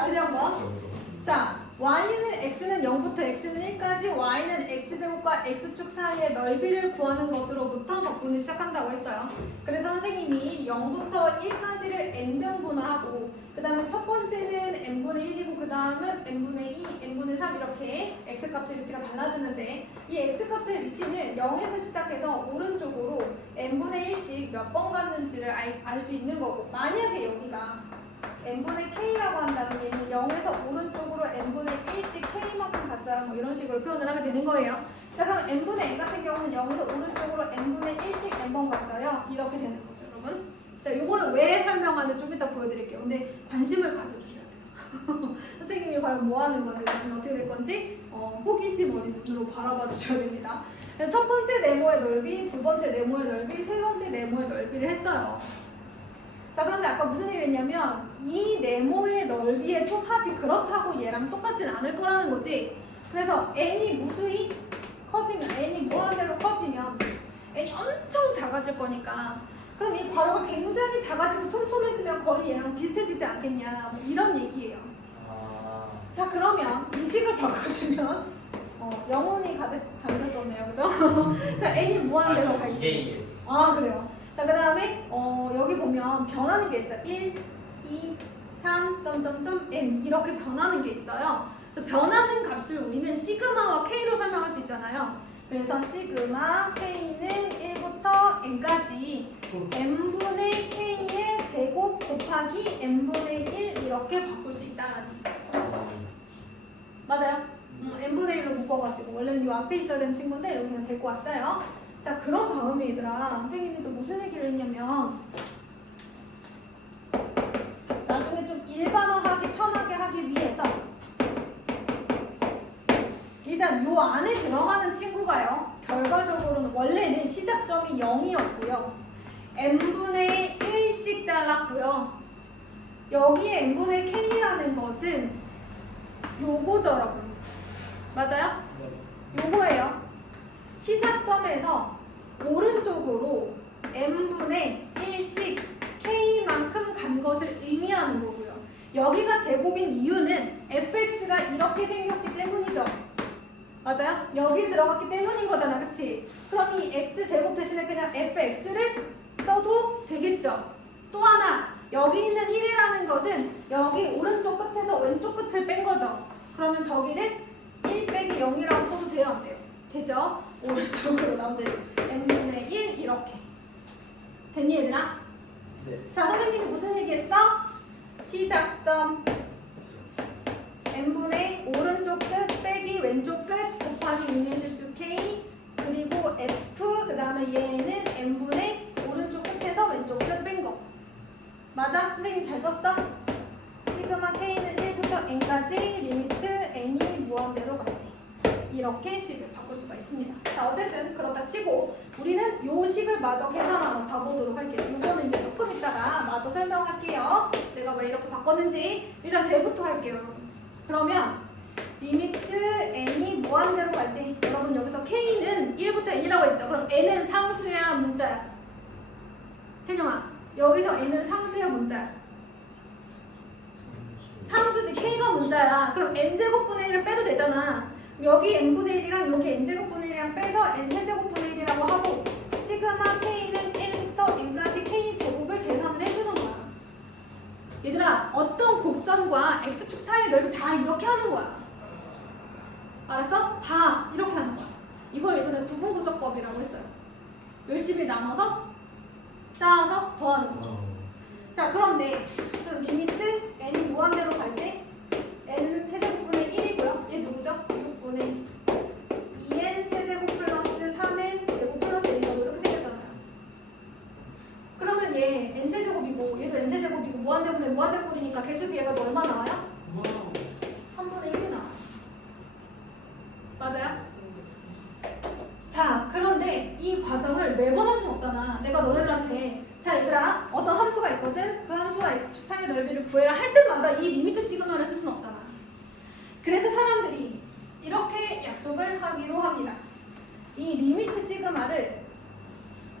다시 한번. 자, y는 x는 0부터 x는 1까지 y는 x제곱과 x축 사이의 넓이를 구하는 것으로부터 적분을 시작한다고 했어요. 그래서 선생님이 0부터 1까지를 n등분을 하고 그 다음에 첫 번째는 n분의 1이고 그 다음은 n분의 2, n분의 3 이렇게 x값의 위치가 달라지는데 이 x값의 위치는 0에서 시작해서 오른쪽으로 n분의 1씩 몇 번 갔는지를 알 수 있는 거고 만약에 여기가 n분의 k라고 한다면 얘는 0에서 오른쪽으로 n분의 1씩 k만큼 갔어요. 뭐 이런 식으로 표현을 하게 되는 거예요. 자, 그럼 n분의 n 같은 경우는 0에서 오른쪽으로 n분의 1씩 n번 갔어요. 이렇게 되는 거죠, 여러분. 자, 요거를 왜 설명하는지 좀 이따 보여드릴게요. 근데 관심을 가져주셔야 돼요. 선생님이 과연 뭐 하는 건지, 나중에 어떻게 될 건지 호기심 어린 눈으로 바라봐 주셔야 됩니다. 첫 번째 네모의 넓이, 두 번째 네모의 넓이, 세 번째 네모의 넓이를 했어요. 자, 그런데 아까 무슨 얘기를 했냐면 이 네모의 넓이의 총합이 그렇다고 얘랑 똑같진 않을 거라는 거지. 그래서 n이 무수히 커지면, n이 무한대로 커지면 n이 엄청 작아질 거니까 그럼 이 괄호가 굉장히 작아지고 촘촘해지면 거의 얘랑 비슷해지지 않겠냐, 뭐 이런 얘기예요. 자, 그러면 이 식을 바꿔주면 영혼이 가득 담겼었네요, 그죠? 자, n이 무한대로 갈지. 아, 그래요. 자, 그 다음에 여기 보면 변하는 게 있어요. 1, 2, 3, n 이렇게 변하는 게 있어요. 그래서 변하는 값을 우리는 시그마와 k로 설명할 수 있잖아요. 그래서 시그마 k는 1부터 n까지 n분의 k의 제곱 곱하기 n분의 1 이렇게 바꿀 수 있다는 맞아요? n분의 1로 묶어가지고 원래는 이 앞에 있어야 되는 친구인데 여기 그냥 데리고 왔어요. 자, 그런 다음에 얘들아 선생님이 또 무슨 얘기를 했냐면 나중에 좀 일반화하기 편하게 하기 위해서 일단 요 안에 들어가는 친구가요 결과적으로는 원래는 시작점이 0이었고요 n분의 1씩 잘랐고요 여기에 n분의 k라는 것은 요거죠 여러분 맞아요? 요거예요. 시작점에서 오른쪽으로 n분의 1씩 k만큼 간 것을 의미하는 거고요. 여기가 제곱인 이유는 fx가 이렇게 생겼기 때문이죠. 맞아요? 여기 들어갔기 때문인 거잖아, 그치? 그럼 이 x제곱 대신에 그냥 fx를 써도 되겠죠. 또 하나, 여기 있는 1이라는 것은 여기 오른쪽 끝에서 왼쪽 끝을 뺀 거죠. 그러면 저기는 1 빼기 0이라고 써도 돼요, 안 돼요? 되죠? 오른쪽으로 나오죠. n분의 1 이렇게. 됐니 얘들아? 네. 자, 선생님이 무슨 얘기했어? 시작점 n분의 오른쪽 끝 빼기 왼쪽 끝 곱하기 유리실수 k 그리고 f 그 다음에 얘는 n분의 오른쪽 끝에서 왼쪽 끝 뺀 거. 맞아? 선생님 잘 썼어? 시그마 k는 1부터 n까지 리미트 n이 무한대로 같대. 이렇게 식을 바꿀 수가 있습니다. 자, 어쨌든 그렇다 치고 우리는 요 식을 마저 계산하러 가보도록 할게요. 이거는 이제 조금 있다가 마저 설명할게요. 내가 왜 이렇게 바꿨는지 일단 쟤부터 할게요, 여러분. 그러면 리미트 n이 무한대로 갈 때 여러분 여기서 k는 1부터 n이라고 했죠. 그럼 n은 상수야 문자야? 태경아, 여기서 n은 상수야 문자야? 상수지. k가 문자야. 그럼 n제곱분의 1을 빼도 되잖아. 여기 n분의 1이랑 여기 n제곱분의 1이랑 빼서 n세제곱분의 1이라고 하고 시그마 k는 1부터 n까지 k제곱을 계산을 해주는 거야. 얘들아, 어떤 곡선과 x축 사이의 넓이 다 이렇게 하는 거야. 알았어? 다 이렇게 하는 거야. 이걸 예전에 구분구조법이라고 했어요. 열심히 나눠서 쌓아서 더하는 거죠. 자, 그런데 그럼 리미트 n이 무한대로 갈 때 n은 세제곱분의 1이고요. 얘 누구죠? 6분의 2n 세제곱 플러스 3n 제곱 플러스 n이 이렇게 생겼잖아요. 그러면 얘 n세제곱이고 얘도 n세제곱이고 무한대분의 무한대꼴이니까 개수비 얘가 얼마 나와요? 3분의 1이 나와요. 맞아요? 자, 그런데 이 과정을 매번 할 수는 없잖아. 내가 너네들한테 자, 얘들아, 어떤 함수가 있거든? 그 함수와 x축 사이의 넓이를 구해라 할 때마다 이 리미트 시그마를 쓸 수는 없잖아. 그래서 사람들이 이렇게 약속을 하기로 합니다. 이 리미트 시그마를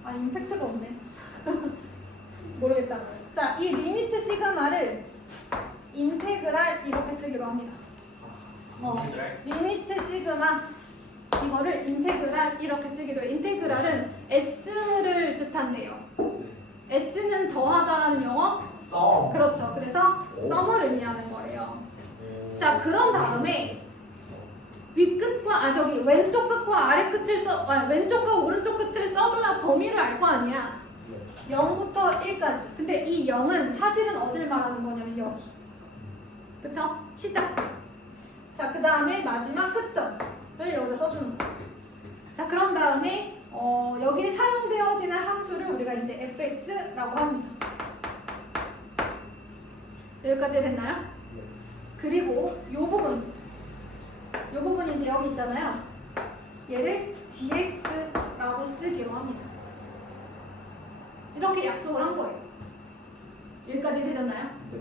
임팩트가 없네. 모르겠다. 자, 이 리미트 시그마를 인테그랄 이렇게 쓰기로 합니다. 리미트 시그마 이거를 인테그랄 이렇게 쓰기로 해요. 인테그랄은 S를 뜻한대요. S는 더하다라는 영어? 그렇죠. 그래서 썸을 의미하는 거예요. 자, 그런 다음에 윗끝과 왼쪽 끝과 아래 끝을 왼쪽과 오른쪽 끝을 써줘야 범위를 알 거 아니야. 0부터 1까지. 근데 이 0은 사실은 어딜 말하는 거냐면 여기. 그쵸? 시작. 자, 그 다음에 마지막 끝점을 여기다 써주는 거야. 자, 그런 다음에 여기에 사용되어지는 함수를 우리가 이제 fx라고 합니다. 여기까지 됐나요? 그리고 요 부분이 이제 여기 있잖아요. 얘를 dx라고 쓰기로 합니다. 이렇게 약속을 한 거예요. 여기까지 되셨나요? 네.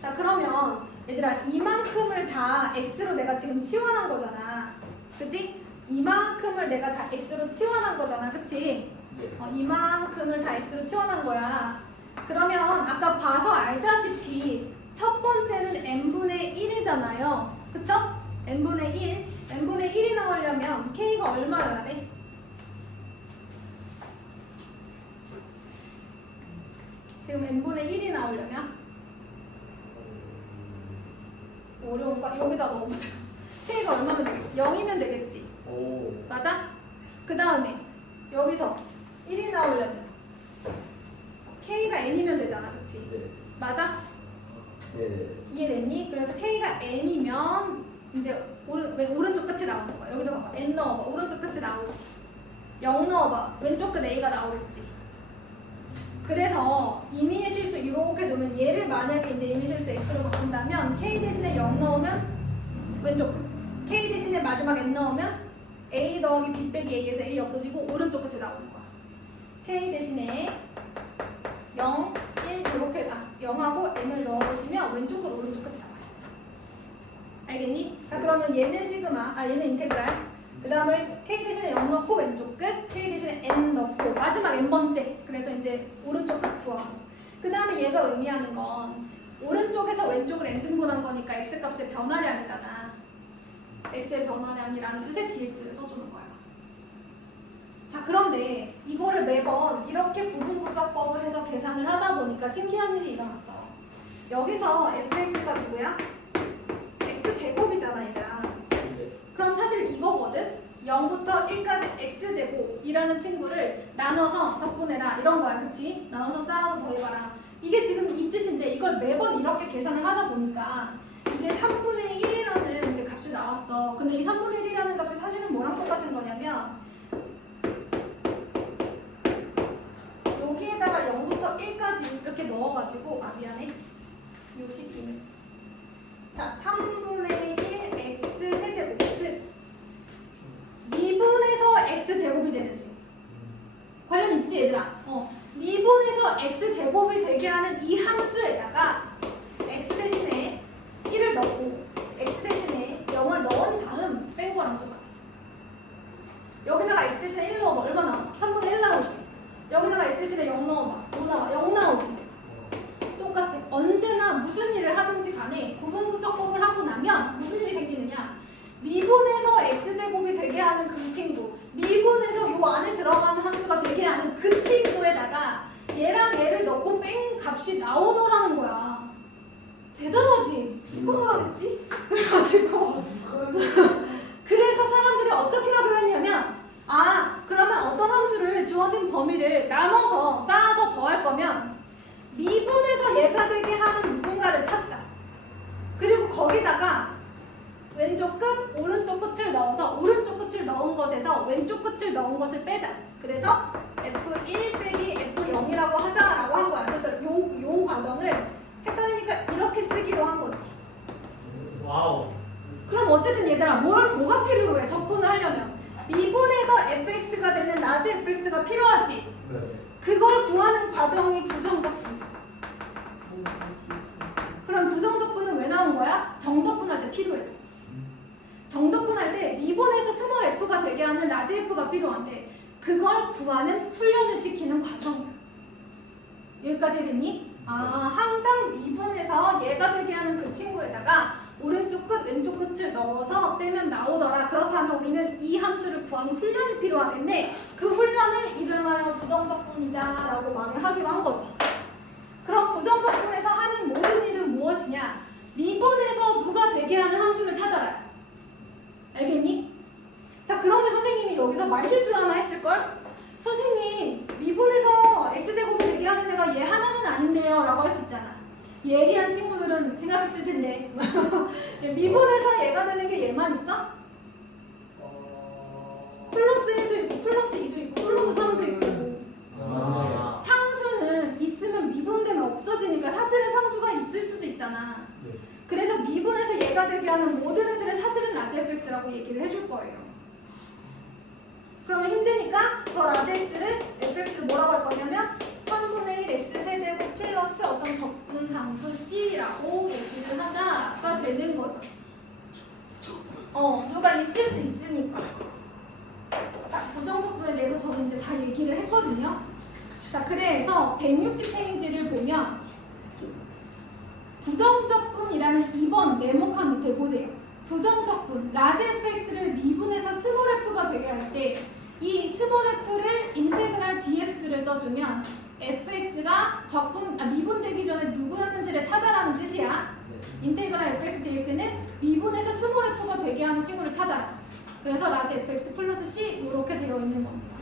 자, 그러면 얘들아 이만큼을 다 x로 내가 지금 치환한 거잖아. 그치? 이만큼을 내가 다 x로 치환한 거잖아. 그치? 이만큼을 다 x로 치환한 거야. 그러면 아까 봐서 알다시피 첫 번째는 n분의 1이잖아요. 그쵸? n분의 1. n분의 1이 나오려면 k가 얼마여야 돼? 지금 n분의 1이 나오려면 어려운가? 여기다 넣어보자. k가 얼마면 되겠어? 0이면 되겠지. 오. 맞아? 그 다음에 여기서 1이 나오려면 k가 n이면 되잖아. 그치? 네. 맞아? 네. 이해됐니? 그래서 k가 n이면 이제 오른쪽 끝이 나오는 거야. 여기도 봐봐. n 넣어봐. 오른쪽 끝이 나오지. 0 넣어봐. 왼쪽 끝 a가 나오겠지. 그래서 임의의 실수 이렇게 놓으면 얘를 만약에 이제 임의의 실수 x로 바꾼다면 k 대신에 0 넣으면 왼쪽 끝, k 대신에 마지막 n 넣으면 a 더하기 b 빼기 a에서 a 없어지고 오른쪽 끝이 나오는 거야. k 대신에 0, 1 이렇게 0하고 n을 넣어보시면 왼쪽 끝 오른쪽 끝이 나와요. 알겠니? 자, 그러면 얘는 시그마, 얘는 인테그랄. 그 다음에 k 대신에 0 넣고 왼쪽 끝, k 대신에 n 넣고 마지막 n번째. 그래서 이제 오른쪽 끝 구하고. 그 다음에 얘가 의미하는 건 오른쪽에서 왼쪽을 n등분한 거니까 x 값의 변화량이잖아. x의 변화량이라는 뜻의 dx를 써주는 거야. 자, 그런데 이거를 매번 이렇게 부분구조법을 해서 계산을 하다 보니까 신기한 일이 일어났어. 여기서 fx가 누구야? x제곱이잖아, 얘들아. 그럼 사실 이거거든? 0부터 1까지 x제곱이라는 친구를 나눠서 적분해라 이런 거야. 그치? 나눠서 쌓아서 더해봐라. 이게 지금 이 뜻인데 이걸 매번 이렇게 계산을 하다 보니까 이게 3분의 1이라는 이제 값이 나왔어. 근데 이 3분의 1이라는 값이 사실은 뭐랑 똑같은 거냐면 여기에다가 0부터 1까지 이렇게 넣어가지고 미안해. 요 식기는 자, 3분의 1 x 세제곱 즉 미분에서 x제곱이 되는지 관련 있지 얘들아? 미분에서 x제곱이 되게 하는 이 함수에다가 x 대신에 1을 넣고 x 대신에 0을 넣은 다음 뺀 거랑 똑같아. 여기다가 x 대신에 1 넣어봐. 얼마 나와? 3분의 1 나오지. 여기다가 x 대신에 0 넣어봐. 뭐 나와? 0 나오지. 똑같아. 언제나 무슨 일을 하든지 간에 구분구조법을 하고 나면 무슨 일이 생기느냐? 미분에서 x제곱이 되게 하는 그 친구, 미분에서 요 안에 들어가는 함수가 되게 하는 그 친구에다가 얘랑 얘를 넣고 뺀 값이 나오더라는 거야. 대단하지? 누가 알았지? 그래가지고 그래서 사람들이 어떻게 하기로 했냐면 그러면 어떤 함수를 주어진 범위를 나눠서 쌓아서 더할 거면 미분에서 얘가 되게 하는 누군가를 찾자. 그리고 거기다가 왼쪽 끝, 오른쪽 끝을 넣어서 오른쪽 끝을 넣은 것에서 왼쪽 끝을 넣은 것을 빼자. 그래서 F1 빼기 F0이라고 하자라고 한 거야. 그래서 요 과정을 헷갈리니까 이렇게 쓰기로 한 거지. 와우. 그럼 어쨌든 얘들아 뭐가 필요로 해? 적분을 하려면 미분에서 fx가 되는 라지 fx가 필요하지. 네. 그걸 구하는 과정이 부정적분. 그럼 부정적분은 왜 나온 거야? 정적분할 때 필요해서. 정적분할 때 미분에서 스몰 f가 되게 하는 라지 f가 필요한데 그걸 구하는 훈련을 시키는 과정이야. 여기까지 됐니? 항상 미분에서 얘가 되게 하는 그 친구에다가 오른쪽 끝, 왼쪽 끝을 넣어서 빼면 나오더라. 그렇다면 우리는 이 함수를 구하는 훈련이 필요하겠네. 그 훈련을 이름하여 부정적분이자라고 말을 하기로 한 거지. 그럼 부정적분에서 하는 모든 일은 무엇이냐? 미분에서 누가 되게 하는 함수를 찾아라. 알겠니? 자, 그런데 선생님이 여기서 말실수를 하나 했을걸? 선생님, 미분에서 x제곱이 되게 하는 애가 얘 하나는 아닌데요 라고 할 수 있잖아. 예리한 친구들은 생각했을 텐데 미분에서 얘가 되는 게 얘만 있어? 플러스 1도 있고 플러스 2도 있고 플러스 3도 있고 상수는 있으면 미분되면 없어지니까 사실은 상수가 있을 수도 있잖아. 그래서 미분에서 얘가 되게 하는 모든 애들은 사실은 라지 fx라고 얘기를 해줄 거예요. 그러면 힘드니까 저 라지 fx를 뭐라고 할 거냐면 3분의 1 x 세제곱 플러스 어떤 적분상수 c라고 얘기를 하자가 되는 거죠. 누가 있을 수 있으니까. 자, 부정적분에 대해서 저는 이제 다 얘기를 했거든요. 자, 그래서 160페이지를 보면 부정적분이라는 2번 네모칸 밑에 보세요. 부정적분, 라지 fx를 미분해서 스몰 f가 되게 할 때 이 스몰 f를 인테그랄 dx를 써주면 fx가 미분되기 전에 누구였는지를 찾아라는 뜻이야. 인테그랄 fx dx는 미분해서 스몰 f가 되게 하는 친구를 찾아라. 그래서 라지 fx 플러스 c 이렇게 되어 있는 겁니다.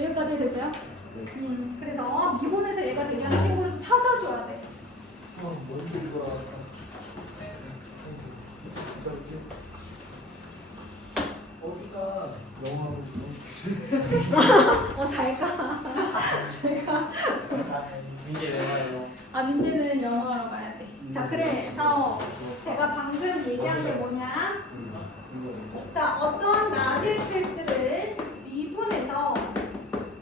여기까지 됐어요? 그래서 미분해서 얘가 되게 하는 친구를 좀 찾아줘야 돼. 뭔데 이거라. 어디가 영어하고 잘가. 제가. 민재 왜 와요? 민재는 영어하러 가야 돼. 자, 그래서 제가 방금 얘기한 게 뭐냐? 자, 어떤 라지 fx를 미분해서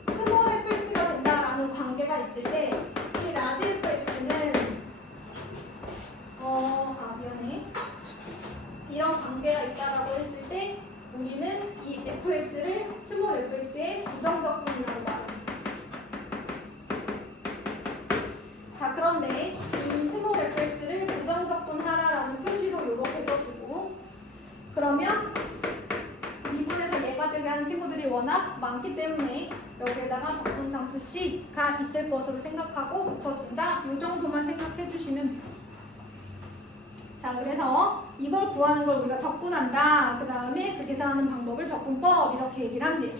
스몰 fx가 된다라는 관계가 있을 때 이 라지 fx는 미안해. 이런 관계가 있다라고 했을 때 우리는 이 fx를 스몰 fx의 부정적분이라고 말합니다. 자, 그런데 이 스몰 fx를 부정적분하라라는 표시로 이렇게 써주고, 그러면 미분에서 얘가 되게 하는 친구들이 워낙 많기 때문에 여기에다가 적분상수 c가 있을 것으로 생각하고 붙여준다. 이 정도만 생각해 주시면 돼요. 자, 그래서 이걸 구하는 걸 우리가 적분한다. 그 다음에 그 계산하는 방법을 적분법 이렇게 얘기를 한대요.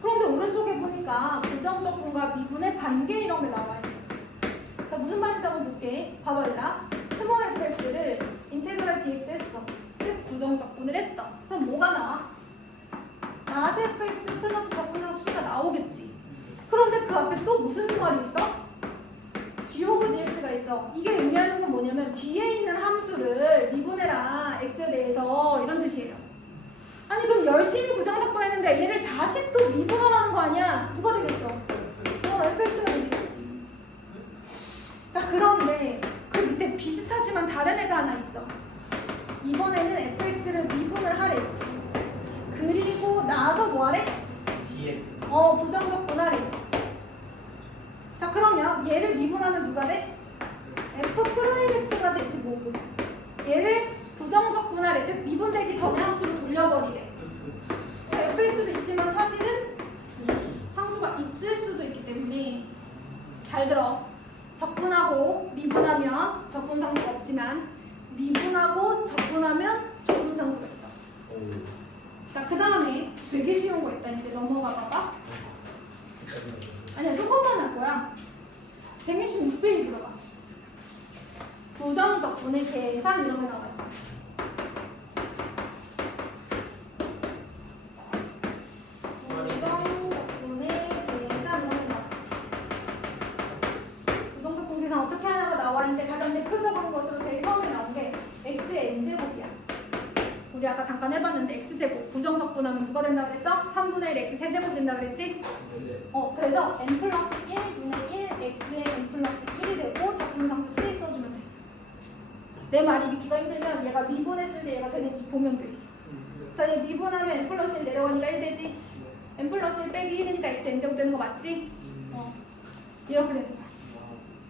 그런데 오른쪽에 보니까 부정적분과 미분의 관계 이런 게 나와 있어. 자, 무슨 말인지 한번 볼게. 봐봐, 얘들아. 스몰 fx를 인테그랄 dx 했어. 즉 부정적분을 했어. 그럼 뭐가 나와? 라지 fx 플러스 적분상수 c가 나오겠지. 그런데 그 앞에 또 무슨 말이 있어? g 오브 dx가 있어. 이게 의미하는 건 뭐냐면 뒤에 있는 함수를 미분해라 x에 대해서 이런 뜻이에요. 아니 그럼 열심히 부정적분 했는데 얘를 다시 또 미분하라는 거 아니야? 누가 되겠어? fx가 되겠지. 자, 그런데 그 밑에 비슷하지만 다른 애가 하나 있어. 이번에는 fx를 미분을 하래. 그리고 나서 뭐 하래? dx. 부정적분 하래. 자, 그러면 얘를 미분하면 누가 돼? f 프라임 x가 되지 뭐. 얘를 부정적분하래. 즉 미분되기 전에 함수를 돌려버리래. fx도 있지만 사실은 상수가 있을 수도 있기 때문에 잘 들어. 적분하고 미분하면 적분상수가 없지만 미분하고 적분하면 적분상수가 있어. 자, 그 다음에 되게 쉬운 거 있다. 이제 넘어가 봐봐. 아니야, 조금만 할 거야. 166페이지 봐봐. 부정적분의 계산 이런 게 나와 있어. 부정적분의 계산 이런 게 나와 있어. 부정적분 계산 어떻게 하냐가 나와 있는데 가장 대표적인 것으로 제일 처음에 나온 게 x의 n제곱이야. 우리 아까 잠깐 해봤는데 x제곱 부정적분하면 누가 된다 그랬어? 3분의 1 x 세제곱이 된다 그랬지? 그래서 n 플러스 1분의 1 x의 n 플러스 1이 되고 적분상수 c 써주면 돼. 내 말이 믿기가 힘들면 얘가 미분했을 때 얘가 되는지 보면 돼. 자, 얘 미분하면 n 플러스 1 내려가니까 1 되지? n 플러스 1 빼기 1이니까 x n제곱 되는 거 맞지? 이렇게 되는 거야.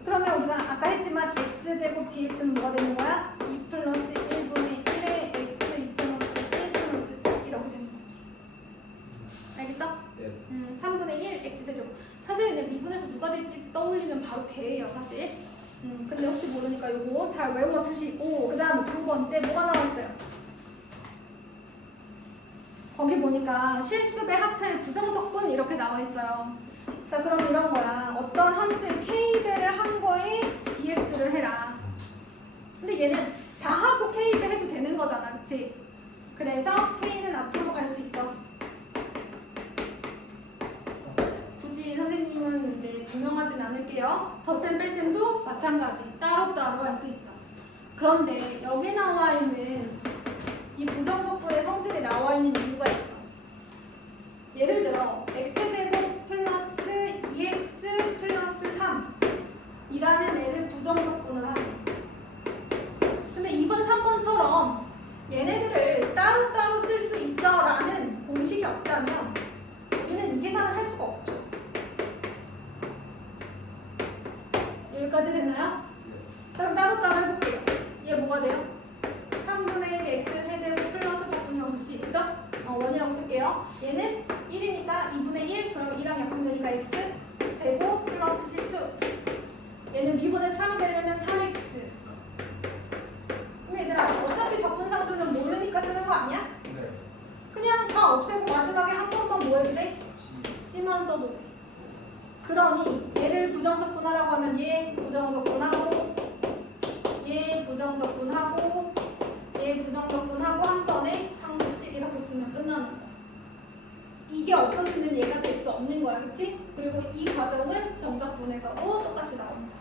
자, 그래서 n 플러스 1분의 1 x n제곱은 0이 되는 거야. n 플러스 1 빼기 1이니까 0이 되는 거야. n 플러스 1 빼기 1이니까 0이 되는 거야. n 플러스 1 빼기 1이니까 0이 되는 거야. 그러면 우리가 아까 했지만 x제곱 dx는 뭐가 되는 거야? 2 플러스 1분의 1의 x 2 플러스 1 플러스 4 이렇게 되는 거지. 알겠어? 네. 3분의 1 x제곱. 사실 그냥 미분에서 누가 될지 떠올리면 바로 걔예요 사실. 근데 혹시 모르니까 요거 잘 외워두시고 그 다음 두 번째 뭐가 나와 있어요? 거기 보니까 실수배 합차의 부정적분 이렇게 나와 있어요. 자 그럼 이런 거야. 어떤 함수의 k배를 한 거에 dx를 해라. 근데 얘는 다 하고 k배 해도 되는 거잖아, 그치? 그래서 k는 앞으로 갈 수 있어. 굳이 선생님은 이제 증명하진 않을게요. 덧셈 뺄셈도 마찬가지 따로따로 할 수 있어. 그런데 여기 나와 있는 이 부정적분의 성질이 나와 있는 이유가 있어. 예를 들어 x제곱 플러스 2x 플러스 3 이라는 애를 부정적분을 하래. 근데 2번, 3번처럼 얘네들을 따로따로 쓸 수 있어 라는 공식이 없다면 우리는 이 계산을 할 수가 없죠. 여기까지 됐나요? 그럼 따로따로 해볼게요. 얘 뭐가 돼요? 3분의 1 x 세제곱 플러스 적분 형수 c 그죠? 원이라고 쓸게요. 얘는 1이니까 2분의 1 그럼 2랑 약분되니까 x 제곱 플러스 c2 얘는 미분에서 3이 되려면 3x. 근데 얘들아 어차피 적분상수는 모르니까 쓰는 거 아니야? 네. 그냥 다 없애고 마지막에 한 번만 뭐 해도 돼? c만 써도 돼. 그러니 얘를 부정적분하라고 하면 얘 부정적분하고 얘 부정적분하고 얘 부정적분하고 한 번에 상수씩 이렇게 쓰면 끝나는 거야. 이게 없었으면 얘가 될 수 없는 거야, 그치? 그리고 이 과정은 정적분에서도 똑같이 나옵니다.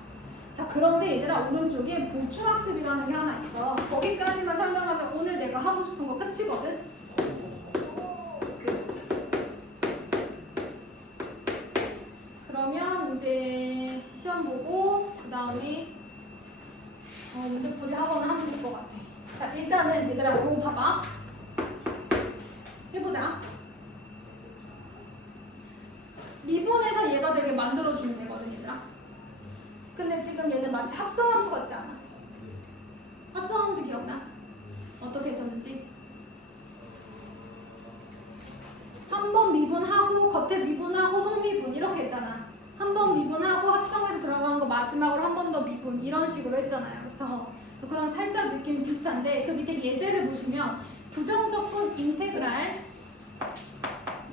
자, 그런데 얘들아 오른쪽에 보충학습이라는 게 하나 있어. 거기까지만 설명하면 오늘 내가 하고 싶은 거 끝이거든? 그러면 이제 시험 보고 그 다음에 문제풀이 하거나 하면 될 것 같아. 자, 일단은 얘들아 이거 봐봐. 해보자. 미분에서 얘가 되게 만들어주는 애거든 얘들아. 근데 지금 얘는 마치 합성함수 같지 않아? 합성함수 기억나? 어떻게 했었는지? 한 번 미분하고 겉에 미분하고 속미분 이렇게 했잖아. 한 번 미분하고 합성해서 들어가는 거 마지막으로 한 번 더 미분 이런 식으로 했잖아요. 그쵸? 그런 살짝 느낌이 비슷한데 그 밑에 예제를 보시면 부정적분 인테그랄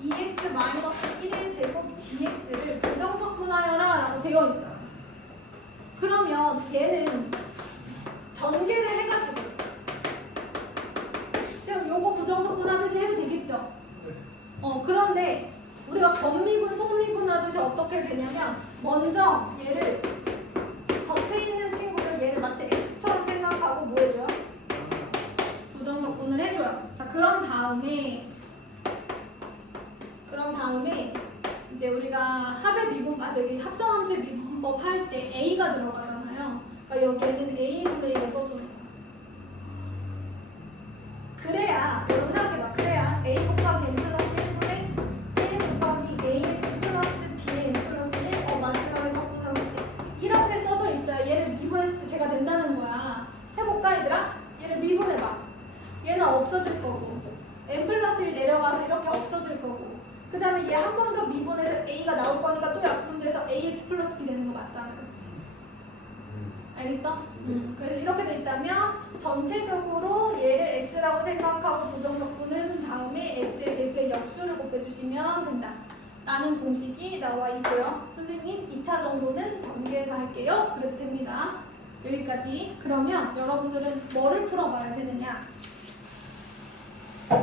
2x-1의 제곱 dx를 부정적분하여라 라고 되어 있어요. 그러면 얘는 전개를 해가지고 지금 요거 부정적분 하듯이 해도 되겠죠? 그런데 우리가 겉미분, 속미분 하듯이 어떻게 되냐면 먼저 얘를 겉에 있는 친구를 얘를 마치 x처럼 생각하고 뭐 해줘요? 부정적분을 해줘요. 자, 그런 다음에 이제 우리가 합의 미분, 여기 합성함수의 미분법 할 때 a가 들어가잖아요. 그러니까 여기에는 a분의 1을 써주는 거야. 그래야 여러분 생각해봐. 그래야 a 곱하기 n 플러스 1분의 1 곱하기 ax 플러스 b의 n 플러스 1 마지막에 적분상수식 이렇게 써져 있어요. 얘를 미분했을 때 제가 된다는 거야. 해볼까 얘들아? 얘를 미분해봐. 얘는 없어질 거고 n 플러스 1 내려가서 이렇게 없어질 거고 그 다음에 얘 한 번 더 미분해서 a가 나올 거니까 또 약분돼서 ax 플러스 b 되는 거 맞잖아, 그렇지? 알겠어? 그래서 이렇게 돼 있다면 전체적으로 얘를 x라고 생각하고 부정적분을 한 다음에 x의 대수의 역수를 곱해주시면 된다 라는 공식이 나와 있고요. 선생님 2차 정도는 전개해서 할게요. 그래도 됩니다. 여기까지. 그러면 여러분들은 뭐를 풀어봐야 되느냐?